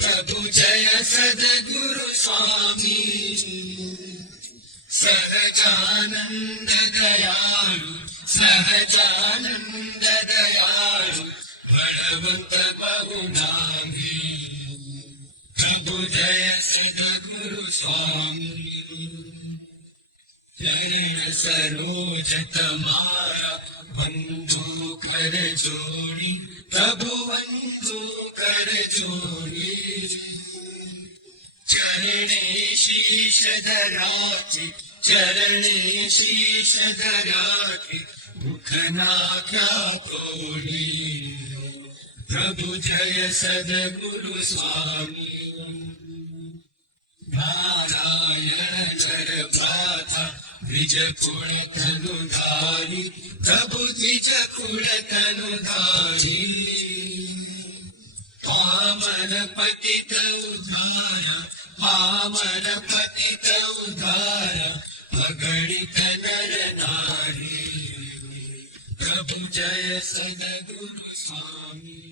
प्रभु जय सद्गुरु स्वामी सहजानंद दयालु सहजानंद दयालु बलवंत बहुनामी प्रभु जय सद्गुरु स्वामी चरण सरोज तमारा बंधु कर जोड़ी प्रभु बंधु कर जोड़ी चरणे शीश धराके चरणे शीश धराके मुखना क्या तोड़ी प्रभु जय सद्गुरु स्वामी नारायण भ्राता द्विज कुल तनुधारी प्रभु द्विज कुल तनुधारी पावन पतित उद्धारा पावन पतित उद्धारा अगणित नर नारी प्रभु जय सद्गुरु स्वामी।